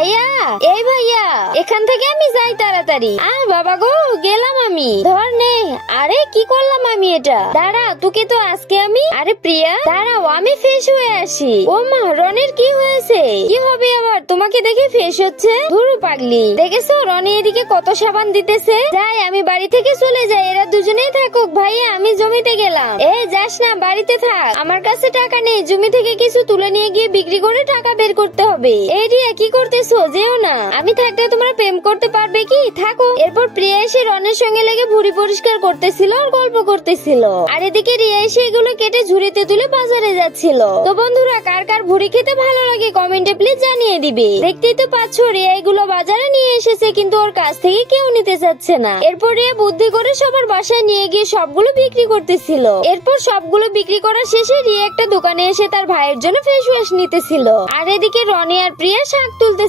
ভাইয়া, এই ভাইয়া, এখান থেকে আমি যাই তাড়াতাড়ি। আর বাবা গো, গেলাম আমি। ধর নে। আরে কি করলাম আমি এটা? দাঁড়া, তোকে তো আজকে আমি। আরে প্রিয়া, দাঁড়াও, আমি ফ্রেশ হয়ে আসি। ও মা, রনির কি হয়েছে? কি হবে আবার? তোমাকে দেখে ফ্রেশ হচ্ছে? ধুরু পাগলি, দেখেছো রনি এদিকে কত সাবান দিতেছে। যাই, আমি বাড়ি থেকে চলে যাই, এরা দুজনেই থাকুক। ভাইয়া, আমি জমিতে গেলাম। যাস না, বাড়িতে থাক। আমার কাছে টাকা নেই, জমি থেকে কিছু তুলে নিয়ে গিয়ে বিক্রি করে টাকা বের করতে হবে। এই রিয়া, কি করতেছো? যেও না। আমি থাকতে তোমরা প্রেম করতে পারবে কি? থাকো। এরপর প্রিয়া এসে রনের সঙ্গে লেগে ভুড়ি পরিষ্কার করতেছিল আর গল্প করতেছিল। আর এদিকে রিয়া এসে এগুলো কেটে ঝুড়িতে তুলে বাজারে যাচ্ছিল। তো বন্ধুরা, কার কার ভুড়ি খেতে ভালো লাগে কমেন্টে প্লিজ জানিয়ে দিবে। দেখতেই তো পাচ্ছ, রিয়া এগুলো বাজারে নিয়ে এসেছে, কিন্তু ওর কাছ থেকে কেউ নিতে চাচ্ছে না। এরপর রিয়া বুদ্ধি করে সবার বাসায় নিয়ে গিয়ে সবগুলো বিক্রি করতেছিল। এরপর সবগুলো বিক্রি করা শেষে রিয়া একটা দোকানে এসে তার ভাইয়ের জন্য ফেস ওয়াশ নিতেছিল। আর এদিকে রনি আর প্রিয়া শাক তুলতেছিল।